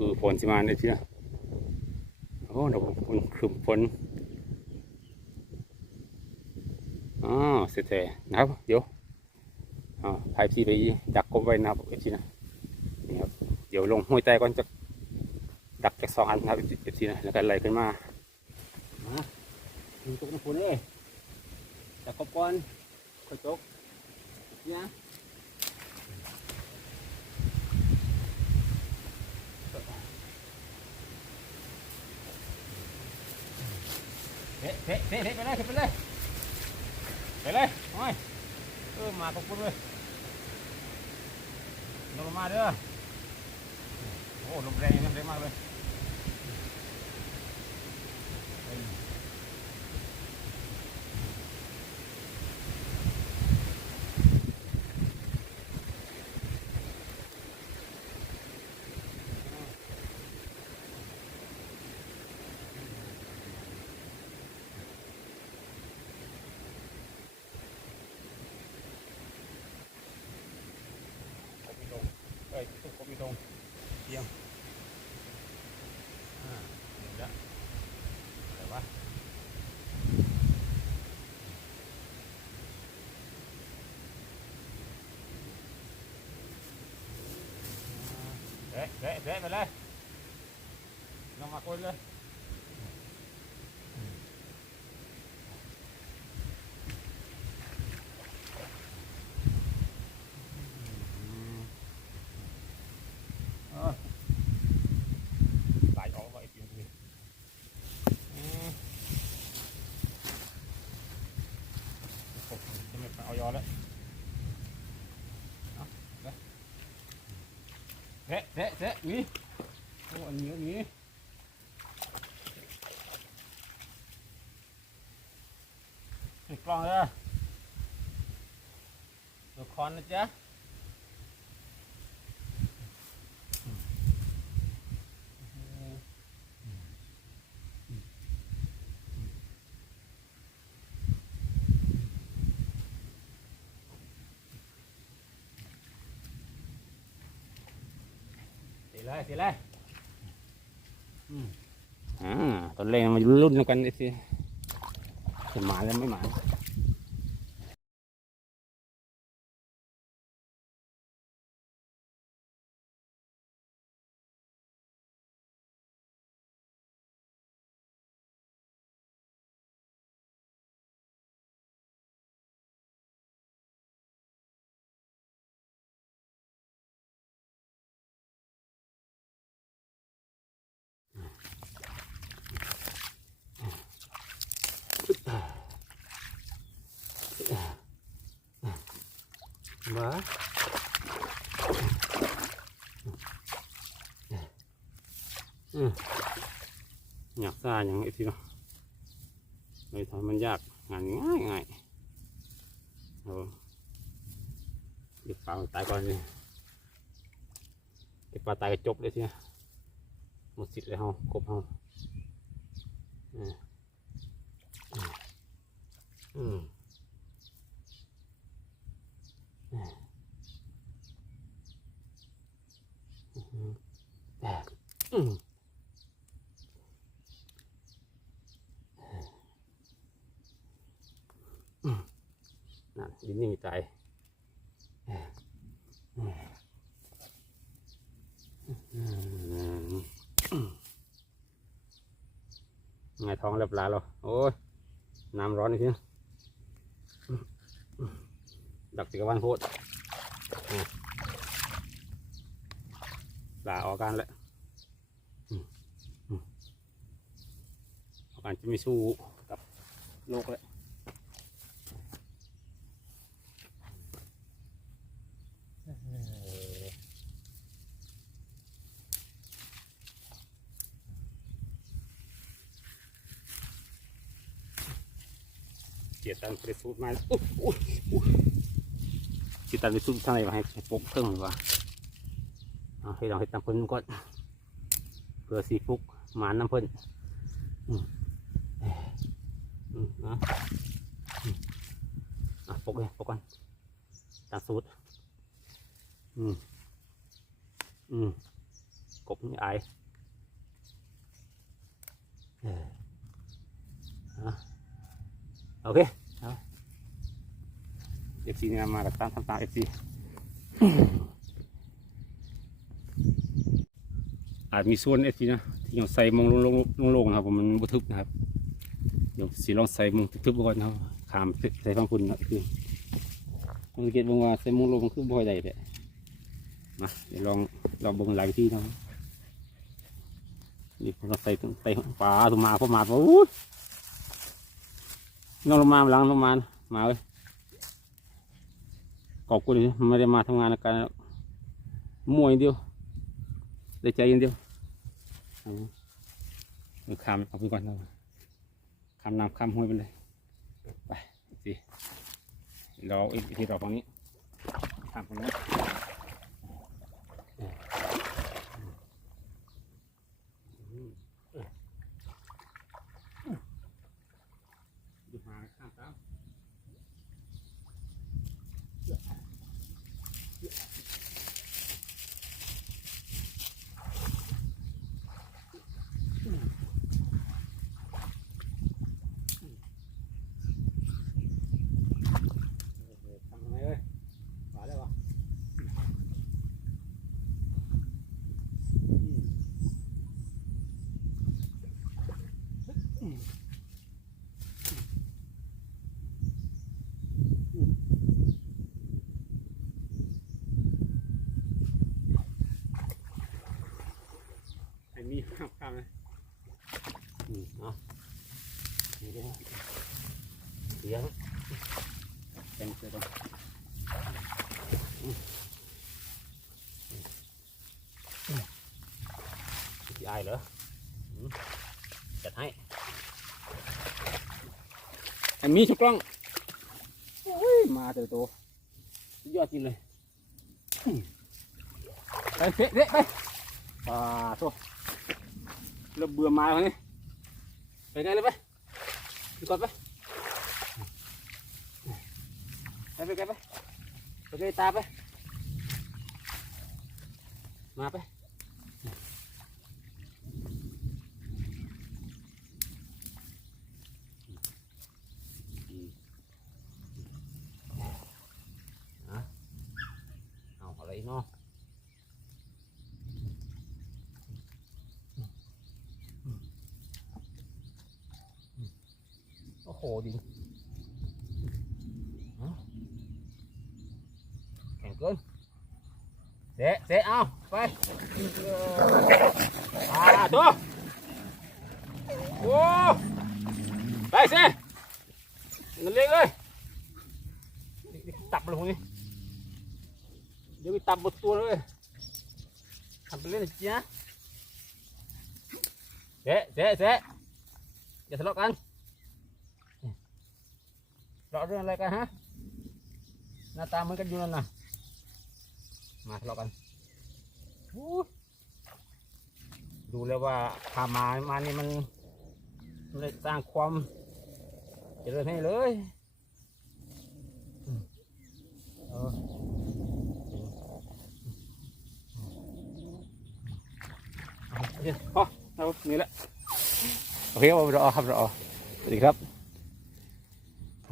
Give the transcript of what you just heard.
คือฝนสิมาเนี่เชียวโอ้ดอกฝนครึมฝนอ๋อเสร็จแล้วนะครับเดี๋ยวอ่าพายพี่ไปดักกบไว้นะครับเอฟซีนะนี่ครับเดี๋ยวลงห้วยใต้ก่อนจะดักจากสองอันนะครับเอฟซีนะแล้วก็ไหลขึ้นมามาดูตกน้ำฝนเลยดักกบก่อนค่อยตกเนี่ย เฮ้เฮ้เฮ้ไปเลยไปเลยไปเลยโอ้ยเออมาขอบคุณเลยลงมาเด้อโอ้ลมแรงลมแรงมากเลยกบมีตรงเอ้ยตุกกบมีตรงเที่ยงอ่าเดี๋ยวละอะไรวะเอ๊ะเอ๊ะเอ๊ะไปเลยลงมาคุยเลย เออไหลออกไปอีกทีนึงอืมโอ้โหจะไม่เอายอแล้วเอาไป เตะเตะเตะหนี่โอ้อันนี้อันนี้ติดกล้องเลยตัวคอนนะจ๊ะ ตี เลยสิเลยอ่าตอนแรกมันรุ่นๆกันไอ้สิจะหมาแล้วไม่หมา บ้าอยากซ่าอย่างไอ้สิเนาะเลยทำมันยากงานง่ายง่ายโอ้เก็บปลาตายก่อนเลยเก็บปลาตายก็จบเลยทีนะหมดสิทธิ์เลยเฮาครบเฮาอืมอืม แต่อืมอืม นั่นนี่มีใจไงท้องเรียบร้อยแล้วโอ้ยน้ำร้อนอีกทีดักติกวันโพดลาออกกันแล้วออกกันจะไม่สู้กับโลกแล้ว เกียรตันไปสูดมาเกียรตันไปสูดทางไหนวะให้ให้ปกเครื่องหรือวะเอาให้เราให้ตามเพิ่นก่อนเพื่อสีฟุกหมานน้ำเพิ่นอืมอืมนะอะปกเลยปกก่อนตามสูตร อืมอืมกบไม่อายเออโอเคเอฟซีนี่มากับตามทำตามเอฟซีอาจมีส่วนเอฟซีนะที่ยังใส่มองลงลงลงลงนะครับผมมันบุทึบนะครับเดี๋ยวสีลองใส่มองทึบๆก่อนนะครับขามใส่ฟังคุณนะคือสังเกตบ้างว่าใส่มองลงมันคือบ่อยใดเลย มาเดี๋ยวลองลองเบิ่งหลายวิธีเนะนี่ผมก็ใส่ใส่ปลาถุมาพอมาพออู้ยน้องลงมาหลังลงมานะมาเลยขอบคุณเลยไม่ได้มาทำงานกันมั่วอย่างเดียวได้ใจอย่างเดียวเอาเอาคำเอาไปก่อนเราคำน้ำคำห้วยไปเลยไปสิเราอีกทีเราฝั่งนี้ทำฝั่งนี้ หาข้างตามทำยังไงเอ้ยหวานแล้ววะไอ้มีข้ามข้ามเลยอืมเอานี่ด้วยเสียงเต็มเสียง พี่ ไอายเหรออืมจัดให้ไอ้มีชุกกล้องโอ้ยมาแต่ละตัวสุดยอดจริงเลยอืมไปเตะเตะไปป่าโตเราเบื่อมาแล้วนี่ไปไงเลยไปดูก่อนไปไปไปไงไปไปไงตาไปมาไป เอาอะไรเนาะ โอ้โหดิเอาแข็งเกินเสะเสะเอาไปอ่าตัวโอ้ไปเสะนั่น เลี้ยงเลยตับเลยพวกนี้เดี๋ยวไปตับบดตัวเลยทำไปเล่นนะจ๊ะเจ๊เจ๊เจ๊อย่าเรื่องอะไรกันฮะ หน้าตาเหมือนกันอยู่นั่นนะมาทะเลาะกันดูแล้วว่าพามามานี่มันมันได้สร้างความเจริญให้เลยอืมเออโอเคพอเรานื่อยแล้วโอเคครับรอครับเรอสวัสดีครับ